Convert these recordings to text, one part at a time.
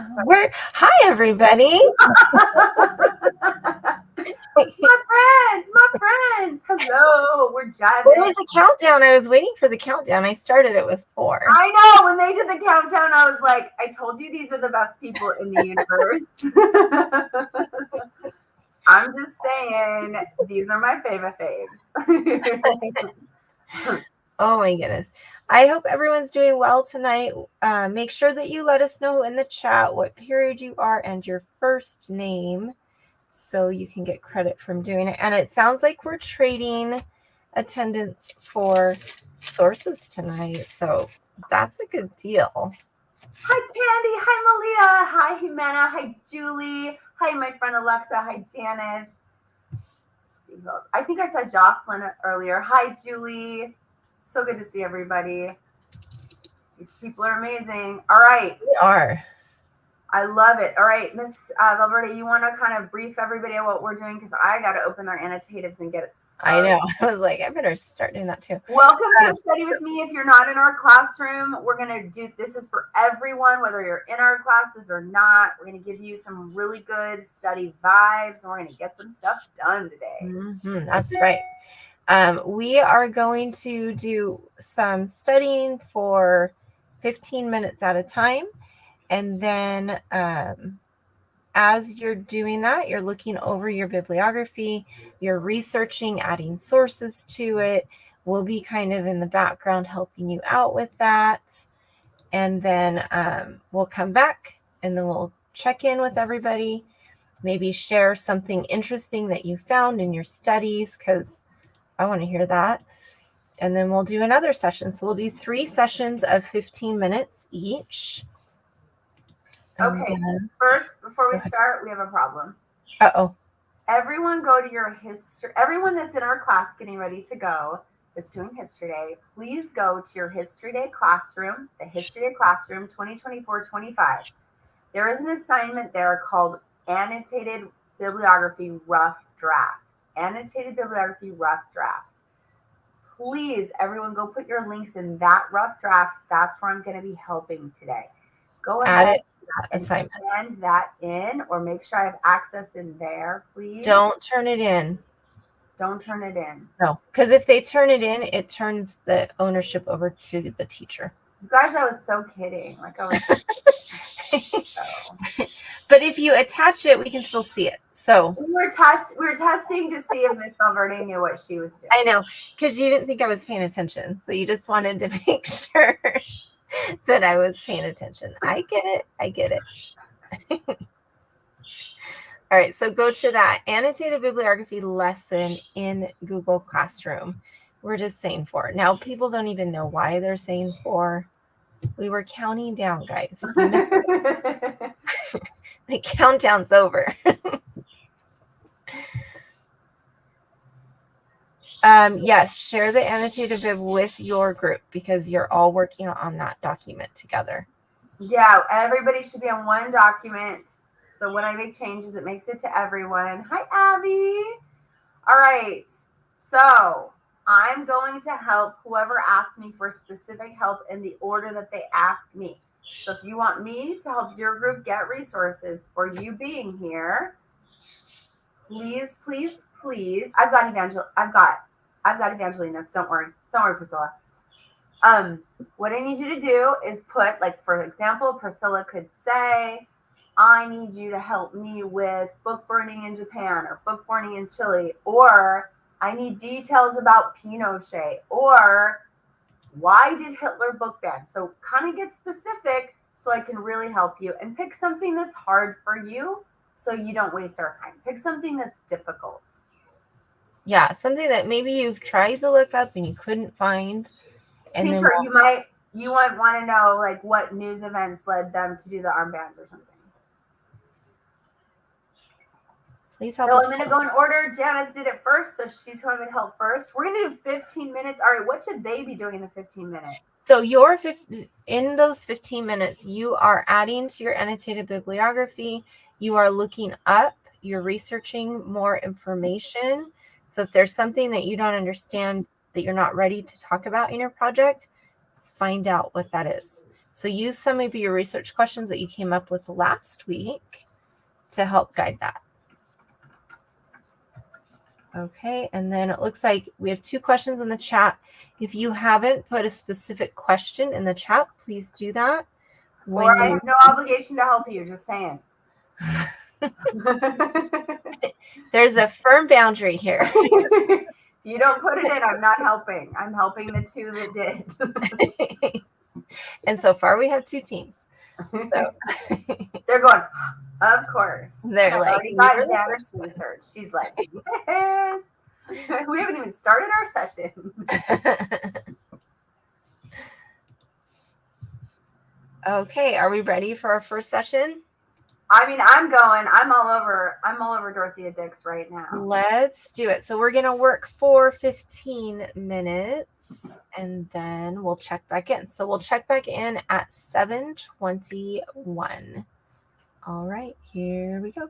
Hi, everybody. My friends. Hello, we're jabbing. What was the countdown? I was waiting for the countdown. I started it with 4. I know. When they did the countdown, I was like, I told you these are the best people in the universe. I'm just saying, these are my favorite faves. Oh my goodness. I hope everyone's doing well tonight. Make sure that you let us know in the chat what period you are and your first name so you can get credit from doing it. And it sounds like we're trading attendance for sources tonight. So that's a good deal. Hi, Candy. Hi, Malia. Hi, Jimena. Hi, Julie. Hi, my friend Alexa. Hi, Janet. I think I said Jocelyn earlier. Hi, Julie. So good to see everybody. These people are amazing. All right. We are. I love it. All right, Miss Valverde, you want to kind of brief everybody on what we're doing? Because I got to open their annotators and get it started. I know. I was like, I better start doing that too. Welcome to Study With Me. If you're not in our classroom, we're going to do, this is for everyone, whether you're in our classes or not. We're going to give you some really good study vibes, and we're going to get some stuff done today. Mm-hmm, that's right. We are going to do some studying for 15 minutes at a time. And then as you're doing that, you're looking over your bibliography, you're researching, adding sources to it. We'll be kind of in the background helping you out with that. And then we'll come back and then we'll check in with everybody, maybe share something interesting that you found in your studies, because I want to hear that. And then we'll do another session. So we'll do 3 sessions of 15 minutes each. Okay, first, before we start, we have a problem. Uh-oh. Everyone go to your history. Everyone that's in our class getting ready to go that's doing History Day, please go to your History Day classroom, the History Day Classroom 2024-25. There is an assignment there called Annotated Bibliography Rough Draft. Annotated Bibliography Rough Draft. Please, everyone, go put your links in that rough draft. That's where I'm going to be helping today. Go ahead and send that in, or make sure I have access in there, please. Don't turn it in. Don't turn it in. No, because if they turn it in, it turns the ownership over to the teacher. You guys, I was so kidding. Like I was. But if you attach it, we can still see it. So we were testing to see if Miss Valverde knew what she was doing. I know, because you didn't think I was paying attention, so you just wanted to make sure that I was paying attention. I get it. All right, so go to that annotated bibliography lesson in Google Classroom. We're just saying 4. Now, people don't even know why they're saying 4. We were counting down, guys. The countdown's over. Yes, share the annotated bib with your group because you're all working on that document together. Yeah, everybody should be on one document. So when I make changes, it makes it to everyone. Hi, Abby. All right. So I'm going to help whoever asks me for specific help in the order that they ask me. So if you want me to help your group get resources for you being here, please, please, please. I've got Evangelinos. Don't worry, Priscilla. What I need you to do is put, like, for example, Priscilla could say, I need you to help me with book burning in Japan or book burning in Chile, or I need details about Pinochet, or why did Hitler book ban? So kind of get specific so I can really help you, and pick something that's hard for you so you don't waste our time. Pick something that's difficult. Yeah, something that maybe you've tried to look up and you couldn't find. And Tinker, then you might want to know, like, what news events led them to do the armbands or something. Please help us. So I'm going to go in order. Janet did it first, so she's who I'm going to help first. We're going to do 15 minutes. All right, what should they be doing in the 15 minutes? So in those 15 minutes, you are adding to your annotated bibliography. You are looking up. You're researching more information. So if there's something that you don't understand that you're not ready to talk about in your project, find out what that is. So use some of your research questions that you came up with last week to help guide that. Okay, and then it looks like we have 2 questions in the chat. If you haven't put a specific question in the chat, please do that. Or I have no obligation to help you, just saying. There's a firm boundary here. You don't put it in, I'm not helping. I'm helping the 2 that did. And so far we have 2 teams. So they're going, of course. They're like, already got Janice's research. She's like, yes. We haven't even started our session. Okay, are we ready for our first session? I mean, I'm all over Dorothea Dix right now. Let's do it. So we're going to work for 15 minutes and then we'll check back in. So we'll check back in at 7:21. All right, here we go.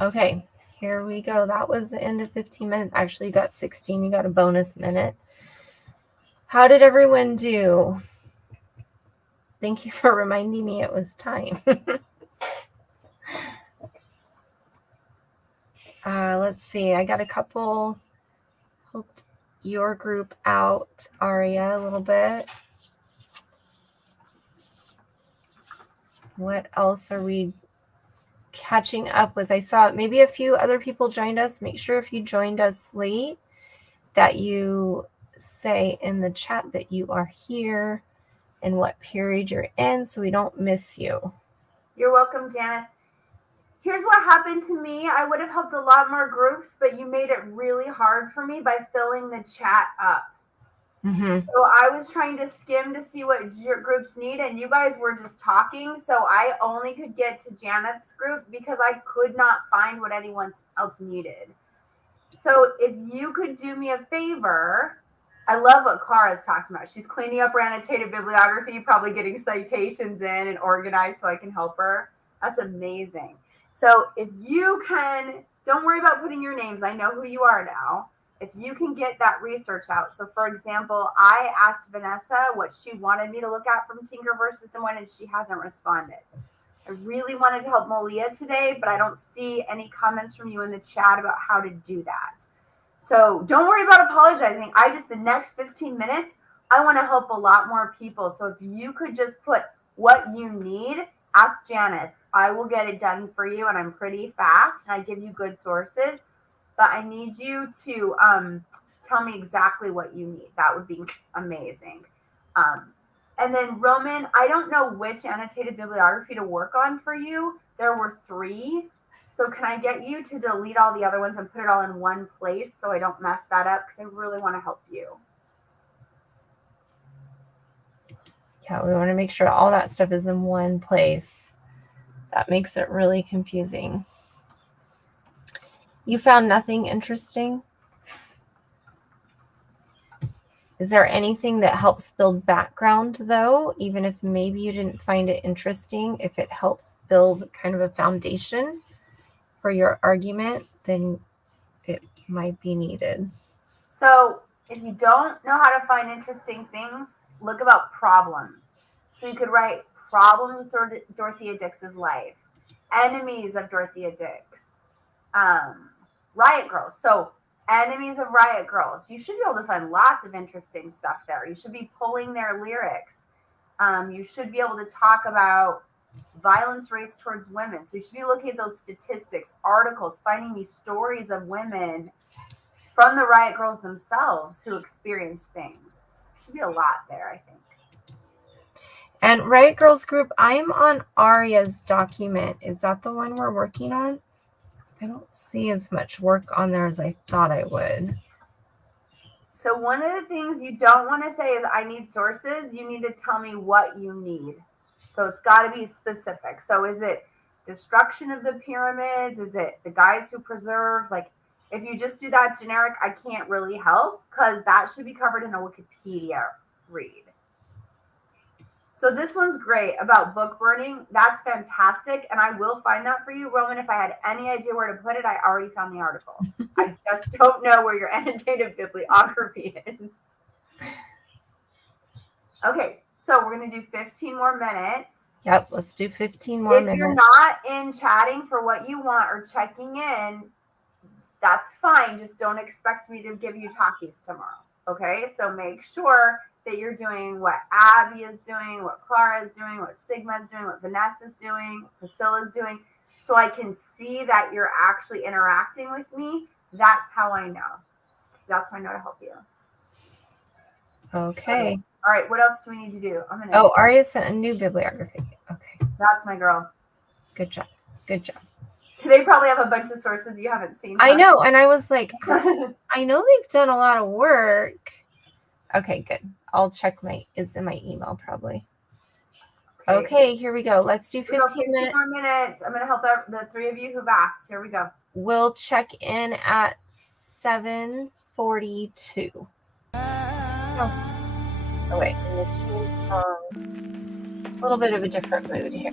Okay, here we go. That was the end of 15 minutes. Actually, you got 16. You got a bonus minute. How did everyone do? Thank you for reminding me it was time. Let's see. I got a couple. Helped your group out, Aria, a little bit. What else are we catching up with? I saw maybe a few other people joined us. Make sure if you joined us late that you say in the chat that you are here and what period you're in so we don't miss you. You're welcome, Janet. Here's what happened to me. I would have helped a lot more groups, but you made it really hard for me by filling the chat up. Mm-hmm. So I was trying to skim to see what groups need, and you guys were just talking. So I only could get to Janet's group because I could not find what anyone else needed. So if you could do me a favor, I love what Clara's talking about. She's cleaning up her annotated bibliography, probably getting citations in and organized so I can help her. That's amazing. So if you can, don't worry about putting your names. I know who you are now. If you can get that research out. So for example, I asked Vanessa what she wanted me to look at from Tinker versus Des Moines, and she hasn't responded. I really wanted to help Malia today, but I don't see any comments from you in the chat about how to do that. So don't worry about apologizing. The next 15 minutes, I want to help a lot more people. So if you could just put what you need, ask Janet. I will get it done for you, and I'm pretty fast, and I give you good sources. But I need you to tell me exactly what you need. That would be amazing. And then Roman, I don't know which annotated bibliography to work on for you. There were 3. So can I get you to delete all the other ones and put it all in one place so I don't mess that up? Because I really want to help you. Yeah, we want to make sure all that stuff is in one place. That makes it really confusing. You found nothing interesting? Is there anything that helps build background, though, even if maybe you didn't find it interesting? If it helps build kind of a foundation for your argument, then it might be needed. So if you don't know how to find interesting things, look about problems. So you could write problems with Dorothea Dix's life, enemies of Dorothea Dix, Riot Girls. So enemies of Riot Girls. You should be able to find lots of interesting stuff there. You should be pulling their lyrics. You should be able to talk about violence rates towards women. So you should be looking at those statistics, articles, finding these stories of women from the Riot Girls themselves who experienced things. Should be a lot there, I think. And Riot Girls group, I'm on Aria's document. Is that the one we're working on? I don't see as much work on there as I thought I would. So one of the things you don't want to say is I need sources. You need to tell me what you need. So it's got to be specific. So is it destruction of the pyramids? Is it the guys who preserve? Like, if you just do that generic, I can't really help because that should be covered in a Wikipedia read. So this one's great about book burning. That's fantastic. And I will find that for you, Roman. If I had any idea where to put it, I already found the article. I just don't know where your annotated bibliography is. Okay, so we're going to do 15 more minutes. Yep, let's do 15 more minutes. If you're not in chatting for what you want or checking in, that's fine. Just don't expect me to give you talkies tomorrow. Okay, so make sure that you're doing what Abby is doing, what Clara is doing, what Sigma is doing, what Vanessa is doing, what Priscilla is doing, so I can see that you're actually interacting with me. That's how I know. That's how I know to help you. Okay. All right, what else do we need to do? Aria sent a new bibliography. Okay. That's my girl. Good job. Good job. They probably have a bunch of sources you haven't seen. I know, and I was like, I know they've done a lot of work. Okay, good. I'll check it's in my email probably. Okay, here we go. Let's do 15 minutes. More minutes. I'm going to help the 3 of you who've asked. Here we go. We'll check in at 7:42. Oh wait, I'm going to change songs. A little bit of a different mood here.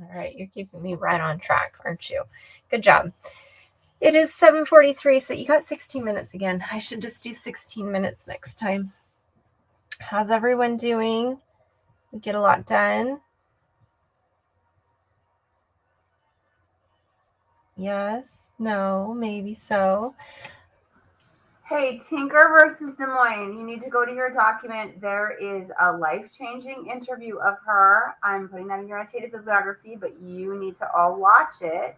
All right, you're keeping me right on track, aren't you? Good job. It is 7:43, so you got 16 minutes again. I should just do 16 minutes next time. How's everyone doing? We get a lot done? Yes, no, maybe so. Hey, Tinker versus Des Moines. You need to go to your document. There is a life-changing interview of her. I'm putting that in your annotated bibliography, but you need to all watch it.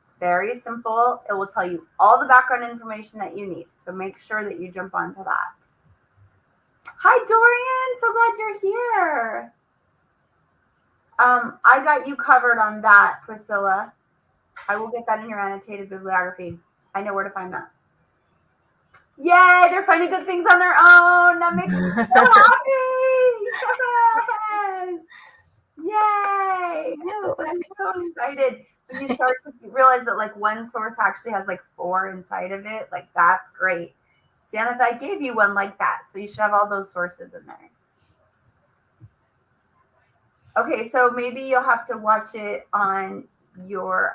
It's very simple. It will tell you all the background information that you need. So make sure that you jump onto that. Hi, Dorian. So glad you're here. I got you covered on that, Priscilla. I will get that in your annotated bibliography. I know where to find that. Yay, they're finding good things on their own. That makes me so happy. Yes. Yay. No, I'm so excited. When you start to realize that like one source actually has like 4 inside of it, like that's great. Janeth, I gave you one like that. So you should have all those sources in there. Okay, so maybe you'll have to watch it on your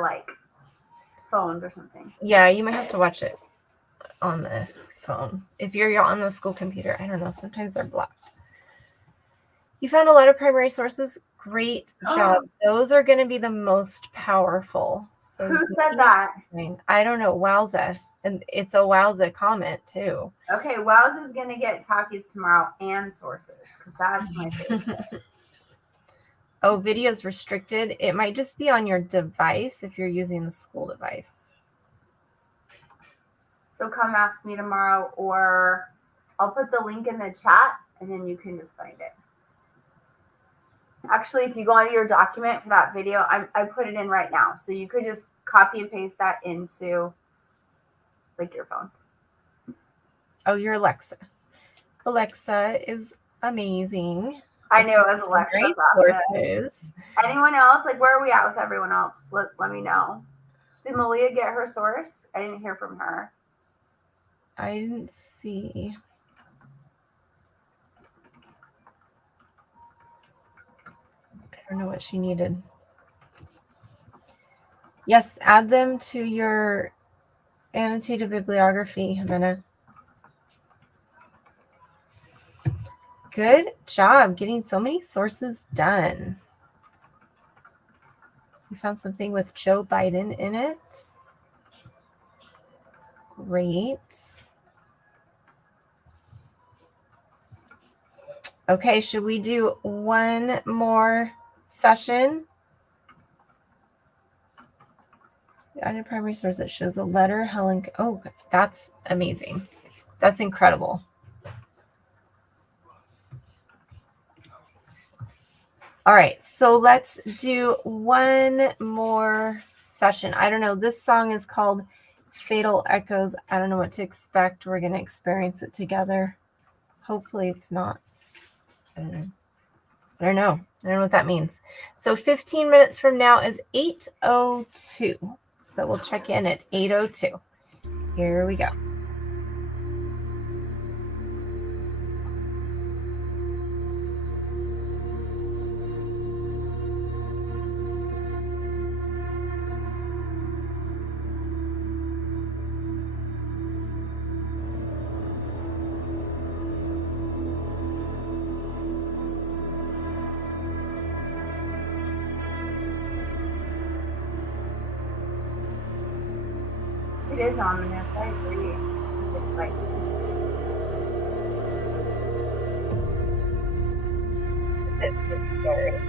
like phones or something. Yeah, you might have to watch it on the phone. If you're on the school computer, I don't know, sometimes they're blocked. You found a lot of primary sources. Great job. Those are going to be the most powerful. So who said that? I don't know. Wowza. And it's a wowza comment too. Okay, Wowza is going to get talkies tomorrow and sources because that's my favorite. Oh, videos restricted. It might just be on your device if you're using the school device. So come ask me tomorrow, or I'll put the link in the chat and then you can just find it. Actually, if you go into your document for that video, I put it in right now. So you could just copy and paste that into like your phone. Oh, your Alexa. Alexa is amazing. I knew it was Alexa. Great Awesome. sources. Anyone else? Like, where are we at with everyone else? Let me know. Did Malia get her source? I didn't hear from her. I didn't see. I don't know what she needed. Yes, add them to your annotated bibliography, Havana. Good job getting so many sources done. We found something with Joe Biden in it. Great. Okay, should we do one more session? Added primary source that shows a letter, Helen. Oh, that's amazing. That's incredible. All right, so let's do one more session. I don't know. This song is called Fatal Echoes. I don't know what to expect. We're going to experience it together. Hopefully it's not. I don't know. I don't know what that means. So 15 minutes from now is 8:02. So we'll check in at 8:02. Here we go. It is ominous. I agree. It's like It's just scary.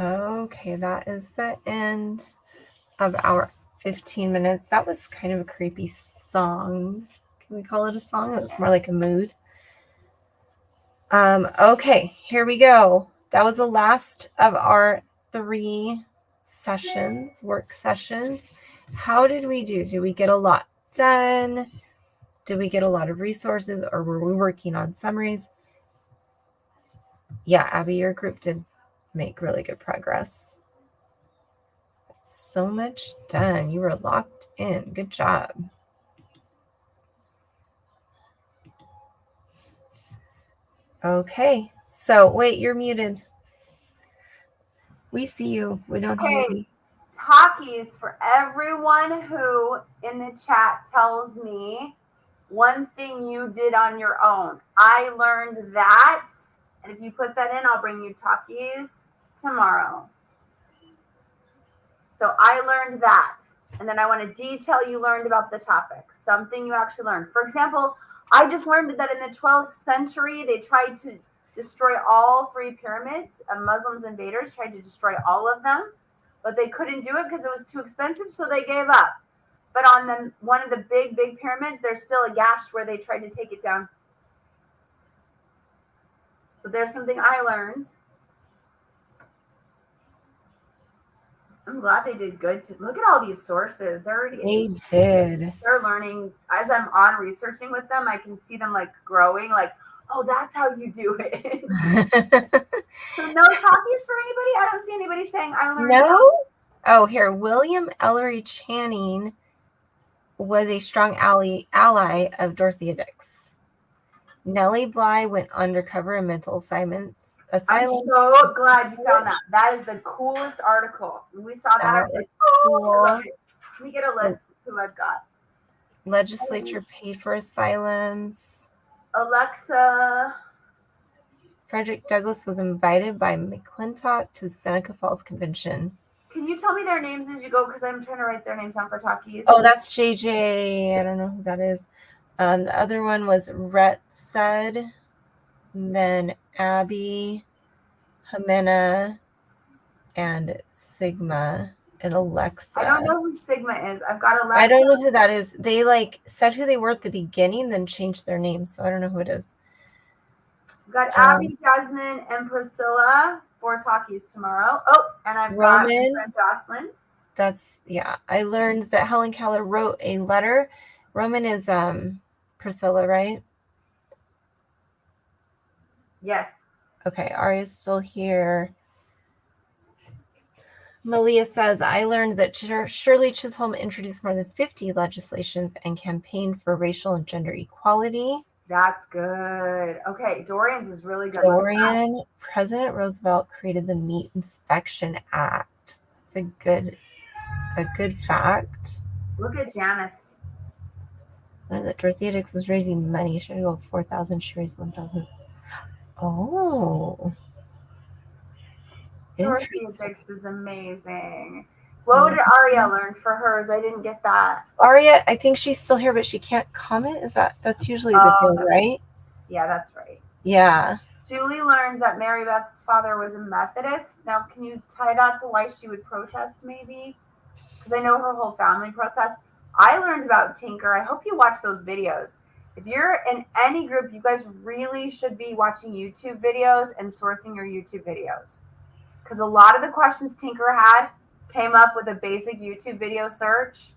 Okay, that is the end of our 15 minutes. That was kind of a creepy song. Can we call it a song? It was more like a mood. Okay, here we go. That was the last of our 3 sessions, work sessions. How did we do? Did we get a lot done? Did we get a lot of resources, or were we working on summaries? Yeah, Abby, your group did make really good progress. So much done. You were locked in. Good job. Okay. So wait, you're muted. We see you. We don't hear you. Talkies for everyone who in the chat tells me one thing you did on your own. I learned that. And if you put that in, I'll bring you talkies tomorrow. So I learned that. And then I want to detail you learned about the topic, something you actually learned. For example, I just learned that in the 12th century, they tried to destroy all 3 pyramids. Muslims invaders tried to destroy all of them, but they couldn't do it because it was too expensive, so they gave up. But on one of the big pyramids, there's still a gash where they tried to take it down. So there's something I learned. I'm glad they did good. Look at all these sources. They did. They're learning. As I'm on researching with them, I can see them like growing. Like, oh, that's how you do it. So no talkies for anybody? I don't see anybody saying I learned. No? Oh, here. William Ellery Channing was a strong ally of Dorothea Dix. Nellie Bly went undercover in mental assignments. I'm so glad you found that. That is the coolest article. We saw that. I was like, cool. Let me get a list of who I've got. Legislature paid for asylums. Alexa. Frederick Douglass was invited by McClintock to the Seneca Falls Convention. Can you tell me their names as you go? Because I'm trying to write their names down for talkies. Oh, that's JJ. I don't know who that is. The other one was Rhett Sud, then Abby, Jimena, and Sigma, and Alexa. I don't know who Sigma is. I've got Alexa. I don't know who that is. They said who they were at the beginning, then changed their names. So I don't know who it is. We've got Abby, Jasmine, and Priscilla for talkies tomorrow. Oh, and I've got Jocelyn. I learned that Helen Keller wrote a letter. Roman is Priscilla, right? Yes. Okay, Aria's still here. Malia says, I learned that Shirley Chisholm introduced more than 50 legislations and campaigned for racial and gender equality. That's good. Okay, Dorian's is really good. Dorian, President Roosevelt created the Meat Inspection Act. That's a good fact. Look at Janice. I learned that Dorothea Dix was raising money. She had to go 4,000. She raised 1,000. Oh. Dorothea Dix is amazing. What did Aria learn for hers? I didn't get that. Aria, I think she's still here, but she can't comment. That's usually the deal, right? Yeah, that's right. Yeah. Julie learned that Mary Beth's father was a Methodist. Now, can you tie that to why she would protest, maybe? Because I know her whole family protests. I learned about Tinker. I hope you watch those videos. If you're in any group, you guys really should be watching YouTube videos and sourcing your YouTube videos. Because a lot of the questions Tinker had came up with a basic YouTube video search,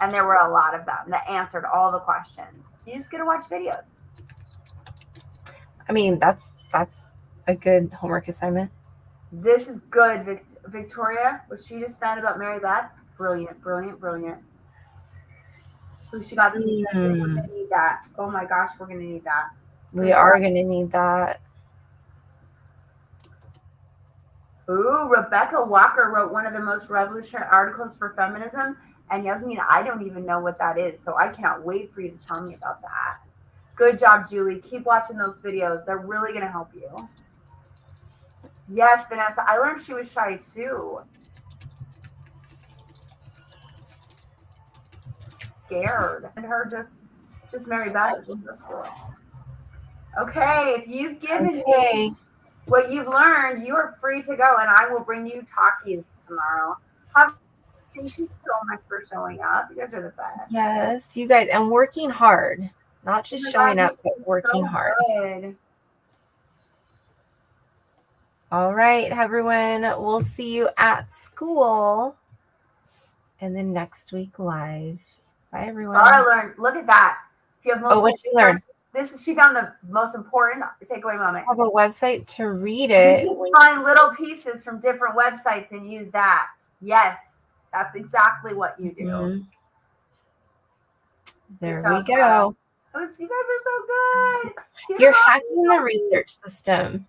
and there were a lot of them that answered all the questions. You just gotta watch videos. I mean, that's a good homework assignment. This is good, Victoria. What she just found about Mary Beth, brilliant, brilliant, brilliant. Who she got suspended. We're gonna need that. Oh my gosh, we're gonna need that. We are gonna need that. Ooh, Rebecca Walker wrote one of the most revolutionary articles for feminism. And Yasmin, I don't even know what that is. So I cannot wait for you to tell me about that. Good job, Julie. Keep watching those videos. They're really going to help you. Yes, Vanessa. I learned she was shy too. Scared. And her just Mary Beth. Okay, if you've given me what you've learned, you are free to go, and I will bring you Takis tomorrow. Thank you so much for showing up. You guys are the best. Yes, you guys, and working hard, not just showing up, but working hard. Good. All right, everyone. We'll see you at school and then next week live. Bye, everyone. Laura learned. Look at that. If you have multiple what you learned? She found the most important takeaway moment. I have a website to read it. You just find little pieces from different websites and use that. Yes, that's exactly what you do. Mm-hmm. There we go. Oh, you guys are so good. You're hacking the research system.